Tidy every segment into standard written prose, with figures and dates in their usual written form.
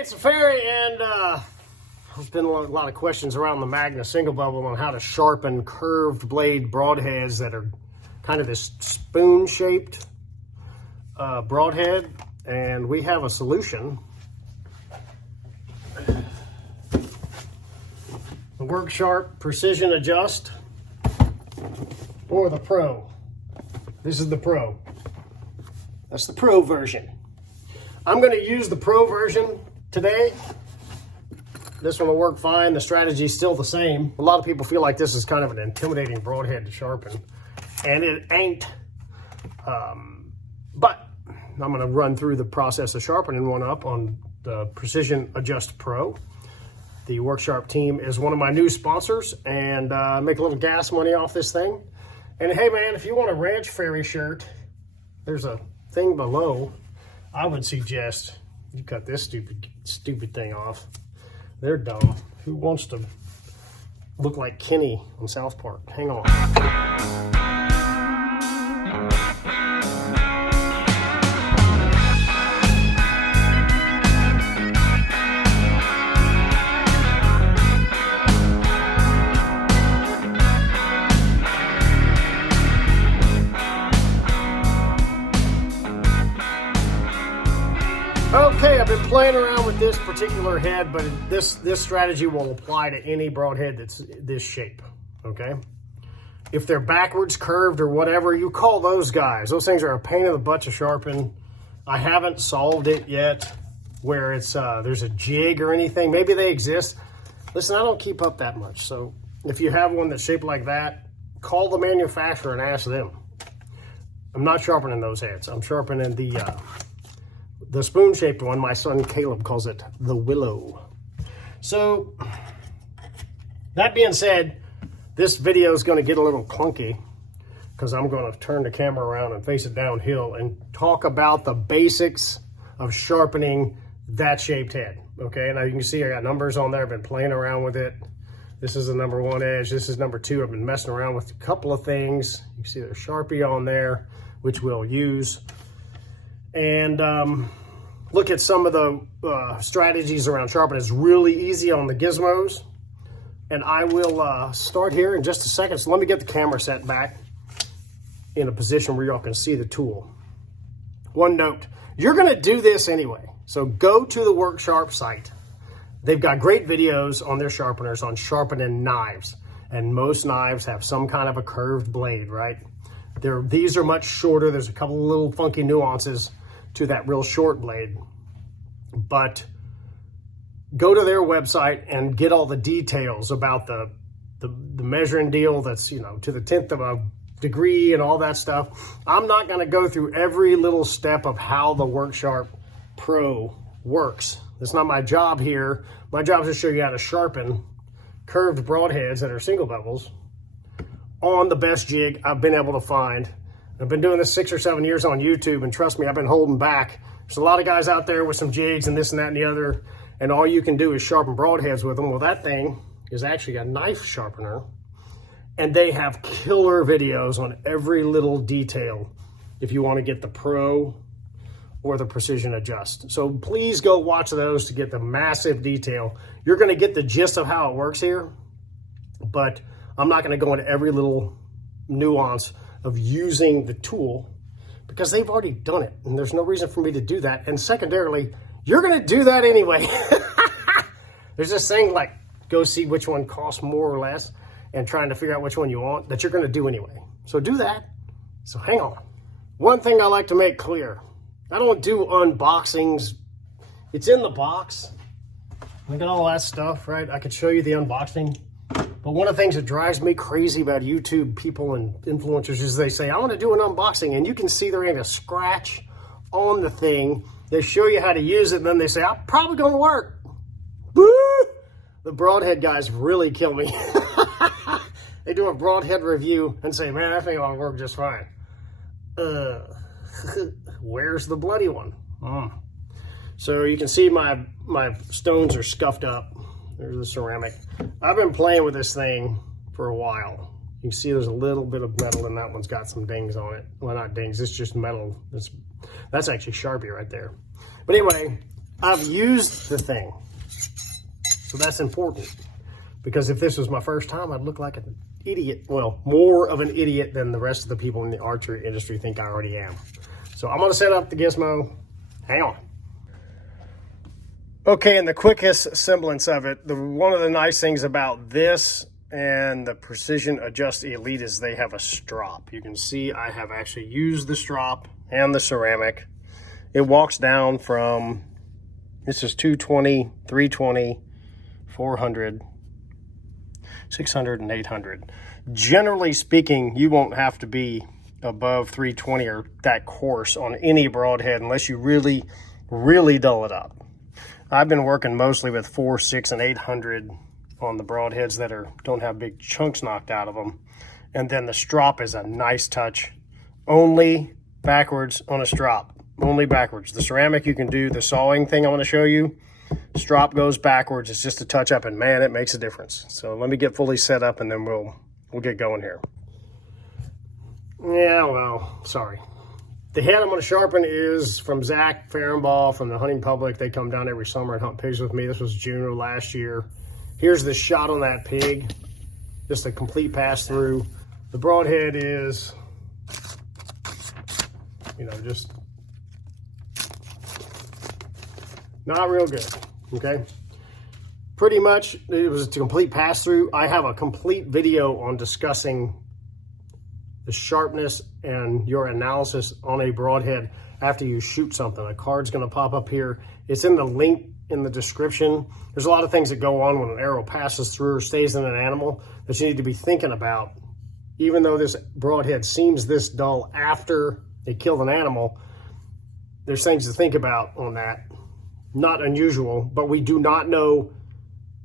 it's a Ferry, and there's been a lot of questions around the Magnus single bevel on how to sharpen curved blade broadheads that are kind of this spoon-shaped broadhead, and we have a solution. The Worksharp Precision Adjust, or the Pro. This is the Pro. That's the Pro version. I'm going to use the Pro version today. This one will work fine. The strategy is still the same. A lot of people feel like this is kind of an intimidating broadhead to sharpen, and it ain't. But I'm going to run through the process of sharpening one up on the Precision Adjust Pro. The Worksharp team is one of my new sponsors, and make a little gas money off this thing. And hey man, if you want a Ranch Fairy shirt, there's a thing below. I would suggest you cut this stupid thing off. They're dumb. Who wants to look like Kenny on South Park? Hang on. Okay, I've been playing around with this particular head, but this strategy will apply to any broadhead that's this shape, okay? If they're backwards, curved, or whatever, you call those guys. Those things are a pain in the butt to sharpen. I haven't solved it yet where it's there's a jig or anything. Maybe they exist. Listen, I don't keep up that much, so if you have one that's shaped like that, call the manufacturer and ask them. I'm not sharpening those heads. I'm sharpening the spoon-shaped one. My son Caleb calls it the Willow. So that being said, this video is going to get a little clunky because I'm going to turn the camera around and face it downhill and talk about the basics of sharpening that shaped head. Okay, now you can see I got numbers on there. I've been playing around with it. This is the number 1 edge. This is number 2. I've been messing around with a couple of things. You can see there's Sharpie on there, which we'll use. And look at some of the strategies around sharpening. It's really easy on the gizmos. And I will start here in just a second. So let me get the camera set back in a position where y'all can see the tool. One note, you're gonna do this anyway. So go to the Worksharp site. They've got great videos on their sharpeners on sharpening knives. And most knives have some kind of a curved blade, right? These are much shorter. There's a couple of little funky nuances to that real short blade, but go to their website and get all the details about the measuring deal that's, you know, to the 10th of a degree and all that stuff. I'm not going to go through every little step of how the Worksharp Pro works. That's not my job here. My job is to show you how to sharpen curved broadheads that are single bevels on the best jig I've been able to find. I've been doing this 6 or 7 years on YouTube, and trust me, I've been holding back. There's a lot of guys out there with some jigs and this and that and the other, and all you can do is sharpen broadheads with them. Well, that thing is actually a knife sharpener, and they have killer videos on every little detail if you want to get the Pro or the Precision Adjust. So please go watch those to get the massive detail. You're going to get the gist of how it works here, but I'm not going to go into every little nuance of using the tool because they've already done it, and there's no reason for me to do that. And secondarily, you're going to do that anyway. There's this thing like go see which one costs more or less and trying to figure out which one you want that you're going to do anyway. So do that. So hang on. One thing I like to make clear, I don't do unboxings. It's in the box. Look at all that stuff, right? I could show you the unboxing. But one of the things that drives me crazy about YouTube people and influencers is they say, I want to do an unboxing, and you can see there ain't a scratch on the thing. They show you how to use it, and then they say, I'm probably going to work. Woo! The broadhead guys really kill me. They do a broadhead review and say, man, that thing ought to work just fine. Where's the bloody one? So you can see my stones are scuffed up. There's the ceramic. I've been playing with this thing for a while. You can see there's a little bit of metal, and that one's got some dings on it. Well, not dings, it's just metal. That's actually Sharpie right there. But anyway, I've used the thing. So that's important, because if this was my first time, I'd look like an idiot. Well, more of an idiot than the rest of the people in the archery industry think I already am. So I'm gonna set up the gizmo. Hang on. Okay, and the quickest semblance of it, one of the nice things about this and the Precision Adjust Elite is they have a strop. You can see I have actually used the strop and the ceramic. It walks down from, this is 220, 320, 400, 600, and 800. Generally speaking, you won't have to be above 320 or that coarse on any broadhead unless you really, really dull it up. I've been working mostly with 4, 6, and 800 on the broadheads that don't have big chunks knocked out of them. And then the strop is a nice touch. Only backwards on a strop, only backwards. The ceramic you can do, the sawing thing I want to show you, strop goes backwards. It's just a touch up, and man, it makes a difference. So let me get fully set up and then we'll get going here. Yeah, well, sorry. The head I'm going to sharpen is from Zach Farrenball from the Hunting Public. They come down every summer and hunt pigs with me. This was June of last year. Here's the shot on that pig, just a complete pass through. The broadhead is, you know, just not real good, okay? Pretty much, it was a complete pass through. I have a complete video on discussing the sharpness and your analysis on a broadhead after you shoot something. A card's gonna pop up here. It's in the link in the description. There's a lot of things that go on when an arrow passes through or stays in an animal that you need to be thinking about. Even though this broadhead seems this dull after they killed an animal, there's things to think about on that. Not unusual, but we do not know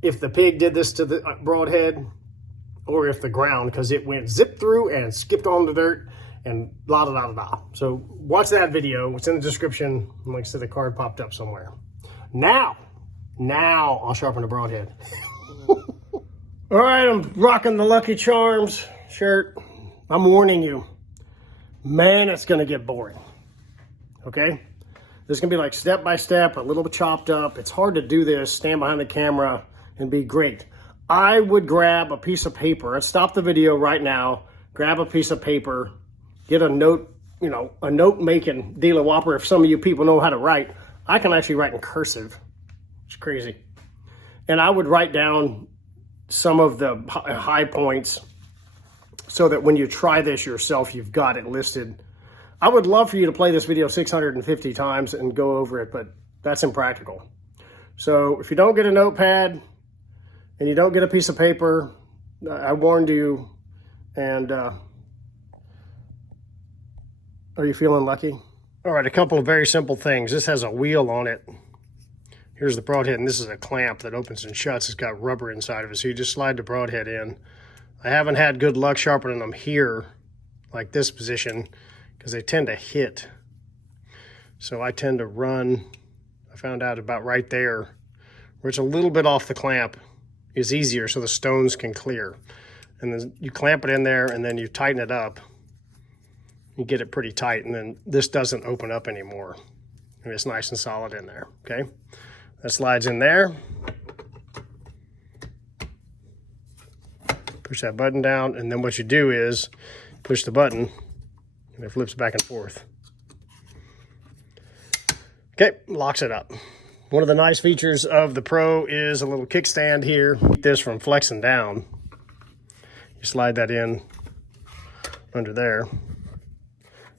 if the pig did this to the broadhead or if the ground, because it went zip through and skipped on the dirt and blah, blah, blah, blah. So watch that video. It's in the description. Like I said, the card popped up somewhere. Now I'll sharpen the broadhead. All right, I'm rocking the Lucky Charms shirt. I'm warning you, man, it's gonna get boring, okay? This is gonna be like step by step, a little bit chopped up. It's hard to do this, stand behind the camera and be great. I would grab a piece of paper and stop the video right now, grab a piece of paper, get a note, you know, a note making dealer whopper. If some of you people know how to write, I can actually write in cursive. It's crazy. And I would write down some of the high points so that when you try this yourself, you've got it listed. I would love for you to play this video 650 times and go over it, but that's impractical. So if you don't get a notepad and you don't get a piece of paper, I warned you. And are you feeling lucky? All right, a couple of very simple things. This has a wheel on it. Here's the broadhead, and this is a clamp that opens and shuts. It's got rubber inside of it, so you just slide the broadhead in. I haven't had good luck sharpening them here, like this position, because they tend to hit. So I tend to run, I found out about right there, where it's a little bit off the clamp is easier so the stones can clear. And then you clamp it in there and then you tighten it up. You get it pretty tight, and then this doesn't open up anymore. And it's nice and solid in there, okay? That slides in there. Push that button down, and then what you do is push the button and it flips back and forth. Okay, locks it up. One of the nice features of the Pro is a little kickstand here. Keep this from flexing down. You slide that in under there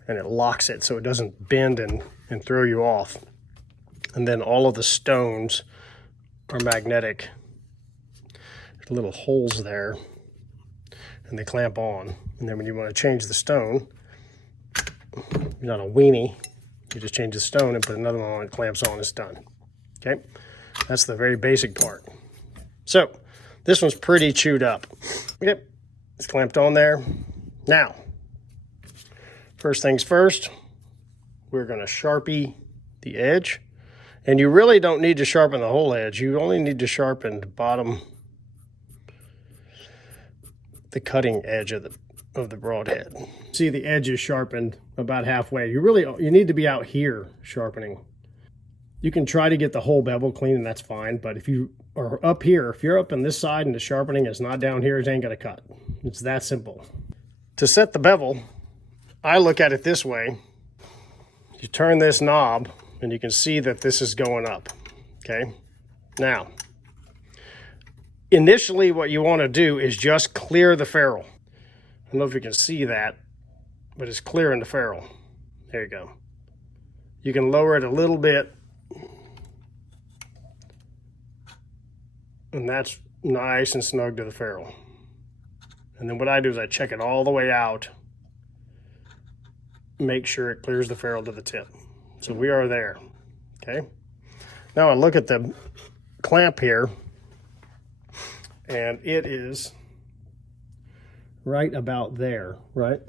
and it locks it so it doesn't bend and throw you off. And then all of the stones are magnetic. There's little holes there and they clamp on. And then when you want to change the stone, you're not a weenie. You just change the stone and put another one on, it clamps on, it's done. Okay, that's the very basic part. So this one's pretty chewed up. Okay, it's clamped on there. Now, first things first, we're going to Sharpie the edge. And you really don't need to sharpen the whole edge. You only need to sharpen the bottom, the cutting edge of the broadhead. See, the edge is sharpened about halfway. You need to be out here sharpening. You can try to get the whole bevel clean, and that's fine. But if you are up here, if you're up on this side and the sharpening is not down here, it ain't gonna cut. It's that simple. To set the bevel, I look at it this way. You turn this knob and you can see that this is going up, okay? Now, initially what you wanna do is just clear the ferrule. I don't know if you can see that, but it's clearing the ferrule. There you go. You can lower it a little bit, and that's nice and snug to the ferrule. And then what I do is I check it all the way out, make sure it clears the ferrule to the tip. So we are there, okay? Now I look at the clamp here, and it is right about there, right?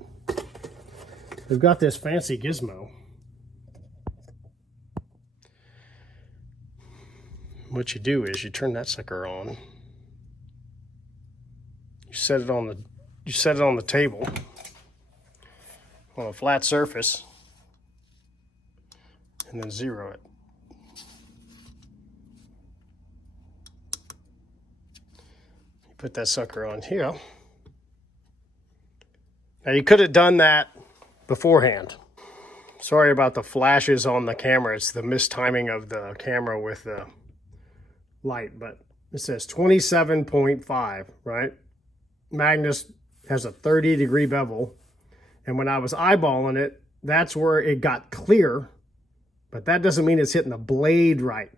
We've got this fancy gizmo. What you do is you turn that sucker on. You set it on the table on a flat surface, and then zero it. You put that sucker on here. Now you could have done that beforehand. Sorry about the flashes on the camera. It's the mistiming of the camera with the light, but it says 27.5, right? Magnus has a 30-degree bevel, and when I was eyeballing it, that's where it got clear, but that doesn't mean it's hitting the blade right.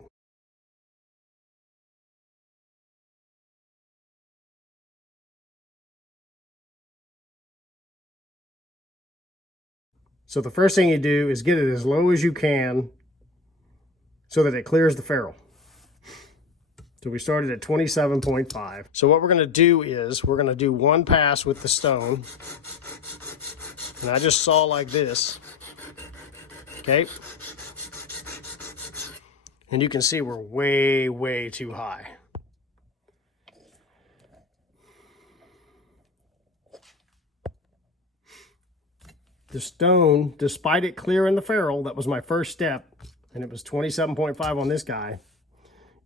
So the first thing you do is get it as low as you can so that it clears the ferrule. So we started at 27.5. So what we're going to do is we're going to do one pass with the stone. And I just saw like this. Okay. And you can see we're way, way too high. The stone, despite it clearing the ferrule, that was my first step, and it was 27.5 on this guy.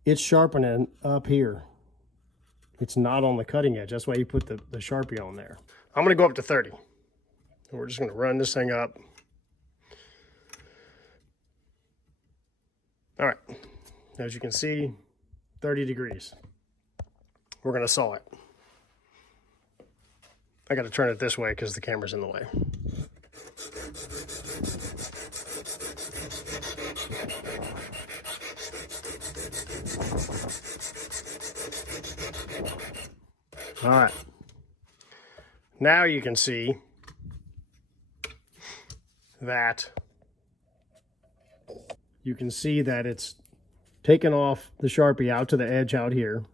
It's sharpening up here. It's not on the cutting edge. That's why you put the Sharpie on there. I'm gonna go up to 30. And we're just gonna run this thing up. All right, as you can see, 30 degrees. We're gonna saw it. I gotta turn it this way because the camera's in the way. All right, now you can see that it's taken off the Sharpie out to the edge out here.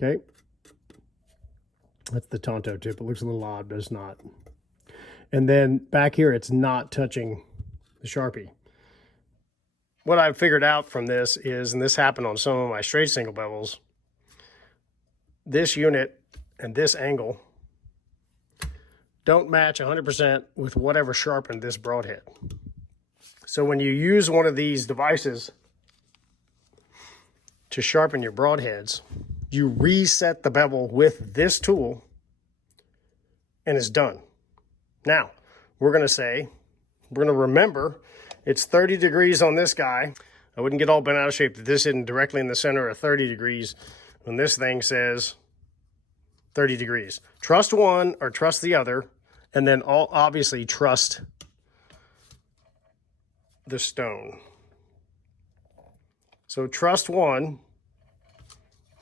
Okay, that's the Tonto tip. It looks a little odd, but it's not. And then back here, it's not touching the Sharpie. What I've figured out from this is, and this happened on some of my straight single bevels, this unit and this angle don't match 100% with whatever sharpened this broadhead. So when you use one of these devices to sharpen your broadheads, you reset the bevel with this tool and it's done. Now, we're going to remember it's 30 degrees on this guy. I wouldn't get all bent out of shape that this isn't directly in the center of 30 degrees when this thing says 30 degrees. Trust one or trust the other, and then obviously trust the stone. So trust one,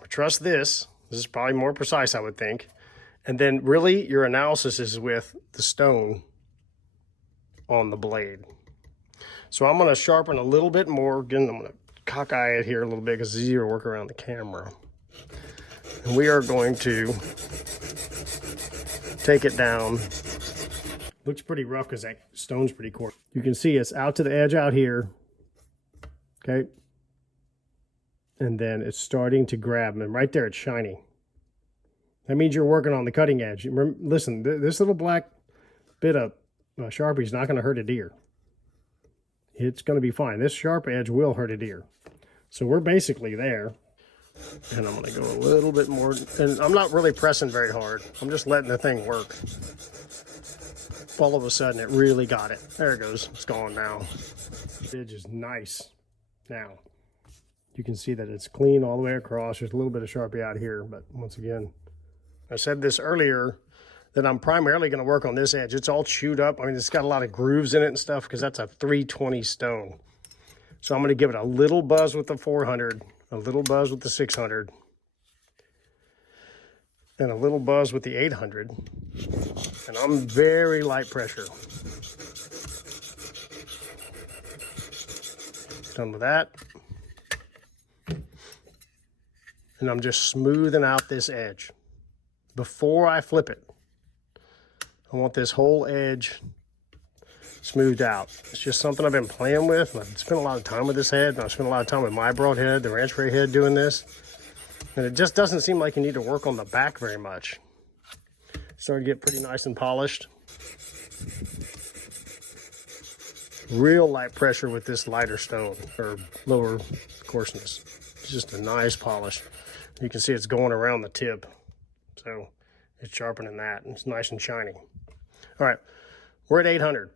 or trust this. This is probably more precise, I would think. And then really your analysis is with the stone on the blade. So I'm going to sharpen a little bit more. Again, I'm going to cockeye it here a little bit because it's easier to work around the camera. And we are going to take it down. Looks pretty rough because that stone's pretty coarse. You can see it's out to the edge out here. Okay. And then it's starting to grab, and right there it's shiny. That means you're working on the cutting edge. Remember, listen, this little black bit of Sharpie is not going to hurt a deer. it's going to be fine. This sharp edge will hurt a deer. So we're basically there. And I'm going to go a little bit more. And I'm not really pressing very hard. I'm just letting the thing work. All of a sudden, it really got it. There it goes. It's gone now. The edge is nice. Now, you can see that it's clean all the way across. There's a little bit of Sharpie out here. But once again, I said this earlier, that I'm primarily going to work on this edge. It's all chewed up. I mean, it's got a lot of grooves in it and stuff because that's a 320 stone. So I'm going to give it a little buzz with the 400, a little buzz with the 600, and a little buzz with the 800. And I'm very light pressure. Done with that. And I'm just smoothing out this edge. Before I flip it, I want this whole edge smoothed out. It's just something I've been playing with. I've spent a lot of time with this head, and I've spent a lot of time with my broadhead, the ranch ray head, doing this. And it just doesn't seem like you need to work on the back very much. Starting to get pretty nice and polished. Real light pressure with this lighter stone, or lower coarseness. It's just a nice polish. You can see it's going around the tip. So it's sharpening that, and it's nice and shiny. All right, we're at 800.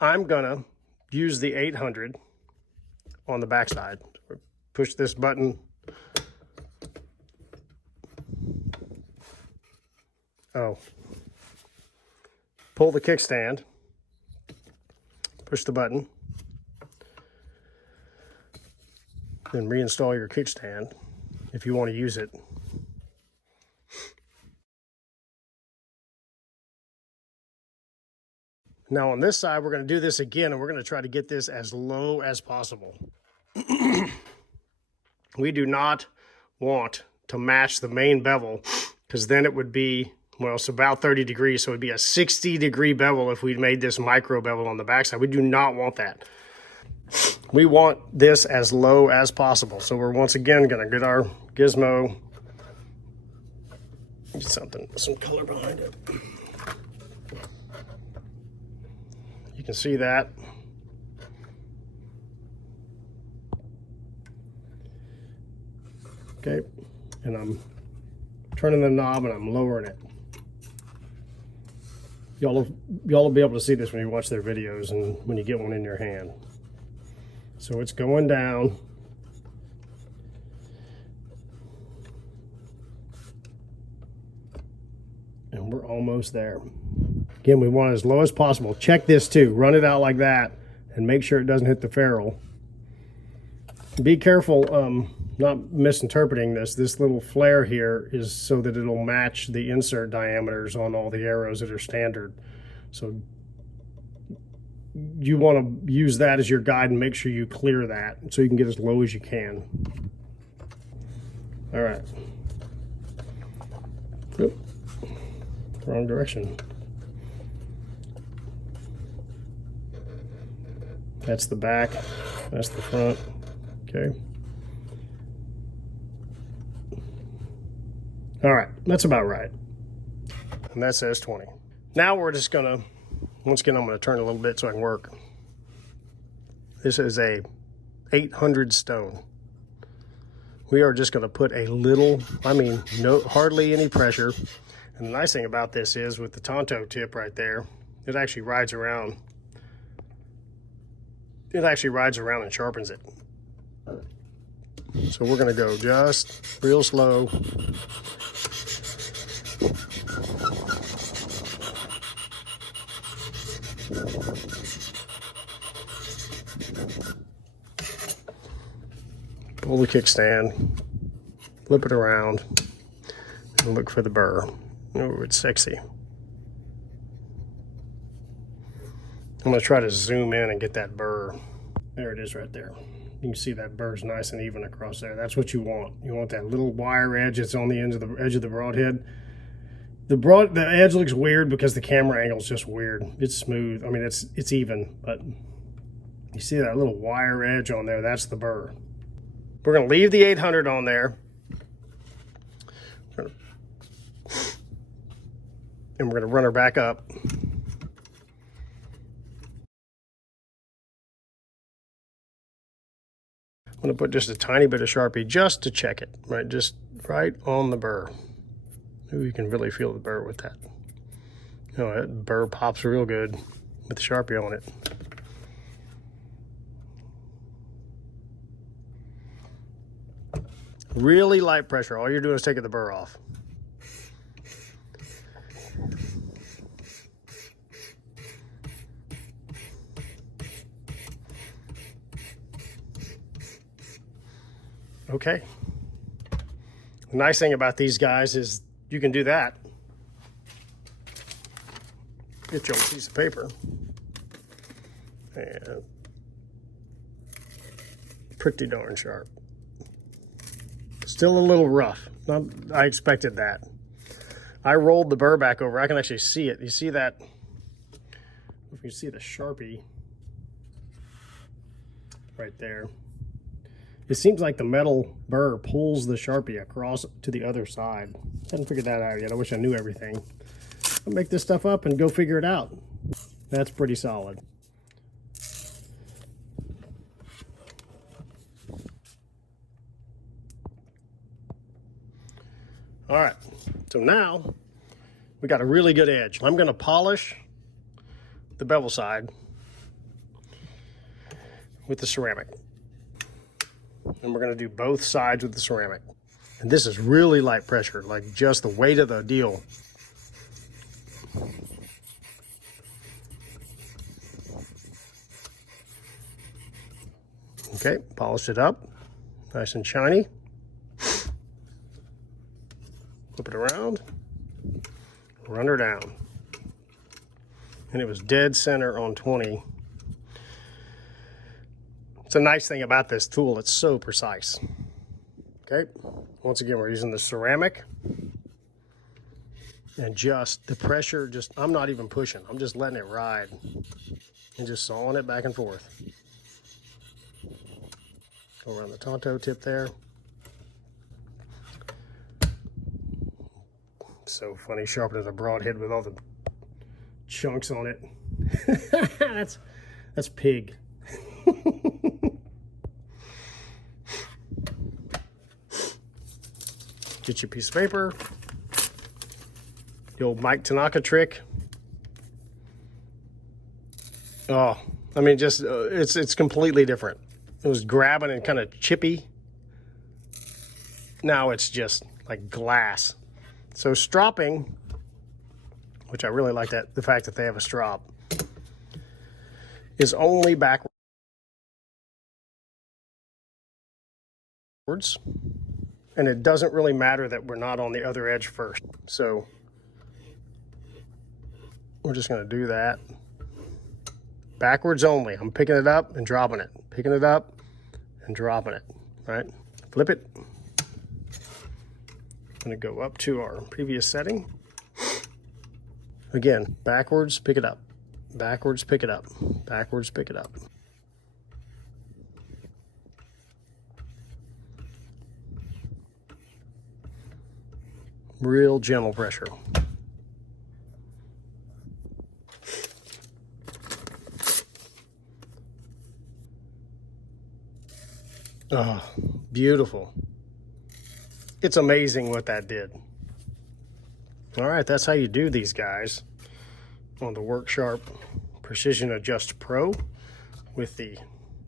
I'm gonna use the 800 on the backside. Push this button. Oh. Pull the kickstand. Push the button. Then reinstall your kickstand if you want to use it. Now on this side, we're going to do this again, and we're going to try to get this as low as possible. We do not want to match the main bevel, because then it would be, well, it's about 30 degrees, so it would be a 60-degree bevel if we made this micro bevel on the backside. We do not want that. We want this as low as possible. So we're once again going to get our gizmo, get something, some color behind it. You can see that. Okay, and I'm turning the knob and I'm lowering it. Y'all will be able to see this when you watch their videos and when you get one in your hand. So it's going down. And we're almost there. Again, we want it as low as possible. Check this too. Run it out like that and make sure it doesn't hit the ferrule. Be careful not misinterpreting this. This little flare here is so that it'll match the insert diameters on all the arrows that are standard. So you want to use that as your guide and make sure you clear that so you can get as low as you can. All right. Oop. Wrong direction. That's the back, that's the front, okay. All right, that's about right. And that says 20. Now we're just gonna, once again, I'm gonna turn a little bit so I can work. This is a 800 stone. We are just gonna put a little, I mean, hardly any pressure. And the nice thing about this is with the Tonto tip right there, it actually rides around. It actually rides around and sharpens it. So we're gonna go just real slow. Pull the kickstand, flip it around, and look for the burr. Oh, it's sexy. I'm gonna try to zoom in and get that burr. There it is right there. You can see that burr's nice and even across there. That's what you want. You want that little wire edge that's on the edge of the broadhead. The edge looks weird because the camera angle is just weird. It's smooth. I mean, it's even, but you see that little wire edge on there? That's the burr. We're gonna leave the 800 on there. And we're gonna run her back up. I'm gonna put just a tiny bit of Sharpie just to check it, right? Just right on the burr. Ooh, you can really feel the burr with that. Oh, that burr pops real good with the Sharpie on it. Really light pressure. All you're doing is taking the burr off. Okay. The nice thing about these guys is you can do that. Get your piece of paper and pretty darn sharp. Still a little rough. I expected that. I rolled the burr back over. I can actually see it. You see that? If you see the Sharpie right there, it seems like the metal burr pulls the Sharpie across to the other side. I haven't figured that out yet. I wish I knew everything. I'll make this stuff up and go figure it out. That's pretty solid. All right, so now we got a really good edge. I'm gonna polish the bevel side with the ceramic. And we're gonna do both sides with the ceramic. And this is really light pressure, like just the weight of the deal. Okay, polish it up, nice and shiny. Flip it around, run her down. And it was dead center on 20. It's a nice thing about this tool, it's so precise. Okay, once again, we're using the ceramic. And just the pressure, I'm not even pushing, I'm just letting it ride. And just sawing it back and forth. Go around the tonto tip there. So funny, sharpening a broadhead with all the chunks on it. that's pig. Get your piece of paper. The old Mike Tanaka trick. Oh, I mean, just it's completely different. It was grabbing and kind of chippy. Now it's just like glass. So stropping, which I really like the fact that they have a strop, is only backwards. And it doesn't really matter that we're not on the other edge first. So we're just gonna do that. Backwards only. I'm picking it up and dropping it. Picking it up and dropping it, right? Flip it. I'm gonna go up to our previous setting. Again, backwards, pick it up. Backwards, pick it up. Backwards, pick it up. Real gentle pressure. Oh, beautiful. It's amazing what that did. All right, that's how you do these guys on the Worksharp Precision Adjust Pro with the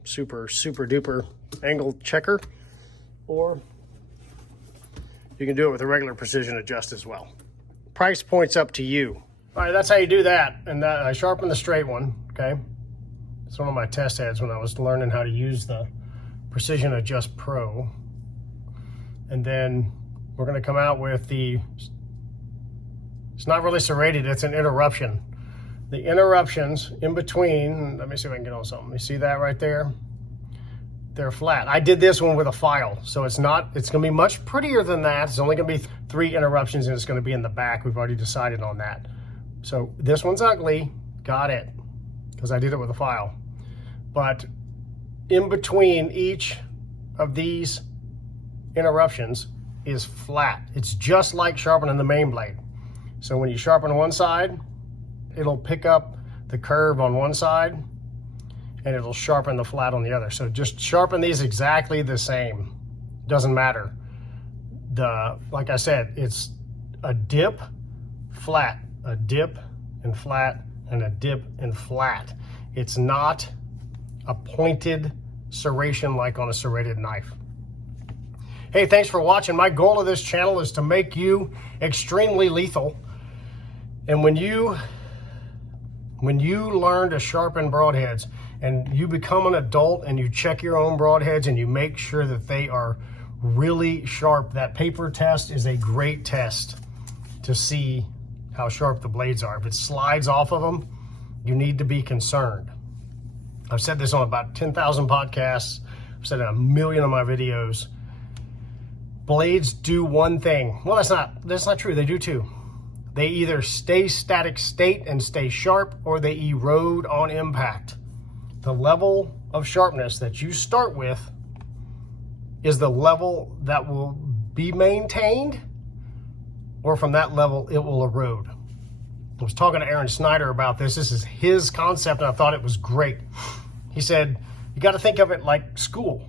super duper angle checker, or you can do it with a regular precision adjust as well. Price point's up to you. All right, that's how you do that. And I sharpened the straight one, okay? It's one of my test heads when I was learning how to use the Precision Adjust Pro. And then we're gonna come out with it's not really serrated, it's an interruption. The interruptions in between, let me see if I can get on something. You see that right there? They're flat. I did this one with a file, so it's gonna be much prettier than that. It's only gonna be 3 interruptions and it's gonna be in the back. We've already decided on that. So this one's ugly, got it, because I did it with a file. But in between each of these interruptions is flat. It's just like sharpening the main blade. So when you sharpen one side, it'll pick up the curve on one side, and it'll sharpen the flat on the other. So just sharpen these exactly the same. Doesn't matter. Like I said, it's a dip, flat, a dip and flat, and a dip and flat. It's not a pointed serration like on a serrated knife. Hey, thanks for watching. My goal of this channel is to make you extremely lethal. And when you learn to sharpen broadheads and you become an adult and you check your own broadheads and you make sure that they are really sharp, that paper test is a great test to see how sharp the blades are. If it slides off of them, you need to be concerned. I've said this on about 10,000 podcasts. I've said it in 1 million of my videos. Blades do one thing. Well, that's not true. They do two. They either stay static state and stay sharp, or they erode on impact. The level of sharpness that you start with is the level that will be maintained, or from that level, it will erode. I was talking to Aaron Snyder about this. This is his concept, and I thought it was great. He said, you got to think of it like school.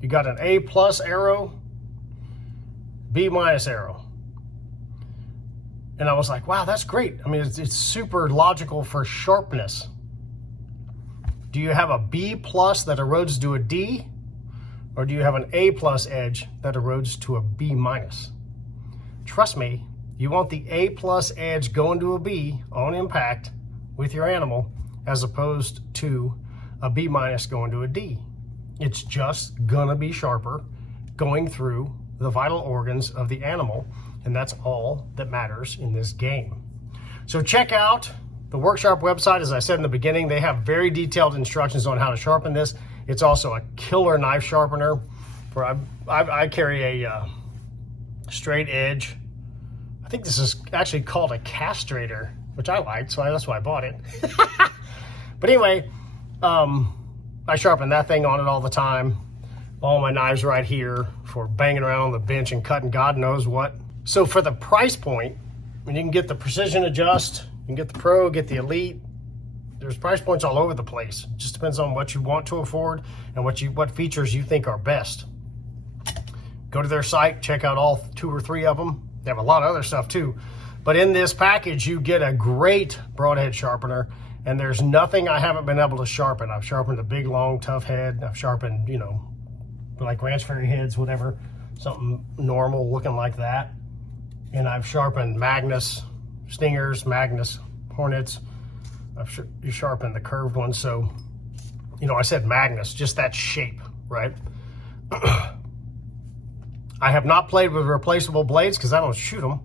You got an A+ arrow, B- arrow. And I was like, wow, that's great. I mean, it's super logical for sharpness. Do you have a B+ that erodes to a D? Or do you have an A+ edge that erodes to a B-? Trust me, you want the A+ edge going to a B on impact with your animal, as opposed to a B- going to a D. It's just gonna be sharper going through the vital organs of the animal, and that's all that matters in this game. So check out the Worksharp website. As I said in the beginning, they have very detailed instructions on how to sharpen this. It's also a killer knife sharpener. I carry a straight edge. I think this is actually called a castrator, which I liked, so that's why I bought it. But anyway, I sharpen that thing on it all the time. All my knives right here for banging around on the bench and cutting God knows what. So for the price point, when you can get the Precision Adjust, you can get the Pro, get the Elite, there's price points all over the place. It just depends on what you want to afford and what features you think are best. Go to their site, check out all 2 or 3 of them. They have a lot of other stuff too. But in this package, you get a great broadhead sharpener, and there's nothing I haven't been able to sharpen. I've sharpened a big, long, tough head. I've sharpened, you know, like ranch fairy heads, whatever, something normal looking like that. And I've sharpened Magnus stingers, Magnus hornets. I've sharpened the curved ones. So, you know, I said Magnus, just that shape, right? I have not played with replaceable blades because I don't shoot them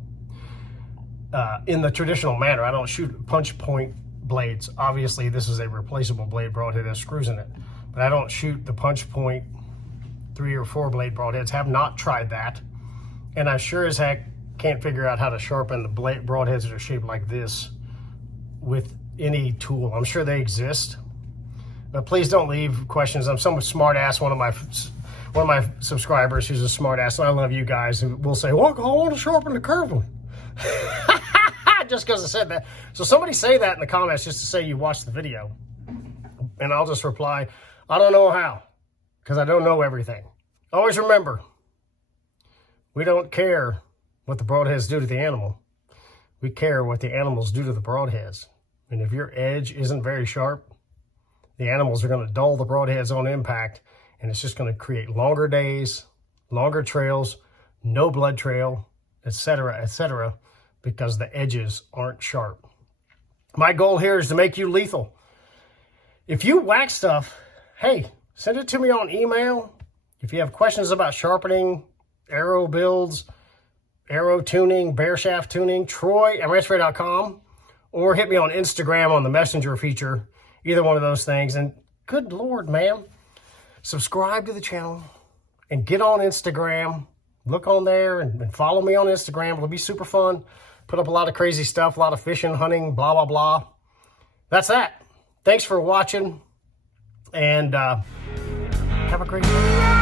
in the traditional manner. I don't shoot punch point blades. Obviously, this is a replaceable blade broadhead that has screws in it, but I don't shoot the punch point 3 or 4 blade broadheads. Have not tried that, and I sure as heck can't figure out how to sharpen the blade broadheads that are shaped like this with any tool. I'm sure they exist, but please don't leave questions. I'm some smart ass, one of my subscribers who's a smart ass, and I love you guys, who will say, well, I want to sharpen the curved one. Just because I said that. So somebody say that in the comments just to say you watched the video, and I'll just reply, I don't know how, because I don't know everything. Always remember, we don't care what the broadheads do to the animal. We care what the animals do to the broadheads. And if your edge isn't very sharp, the animals are going to dull the broadheads on impact, and it's just going to create longer days, longer trails, no blood trail, etc., because the edges aren't sharp. My goal here is to make you lethal. If you whack stuff, hey, send it to me on email. If you have questions about sharpening, arrow builds, arrow tuning, bear shaft tuning, troy@ranchfairy.com, or hit me on Instagram on the messenger feature, either one of those things. And good Lord, man, subscribe to the channel and get on Instagram. Look on there and follow me on Instagram. It'll be super fun. Put up a lot of crazy stuff, a lot of fishing, hunting, blah, blah, blah. That's that. Thanks for watching, and have a great day.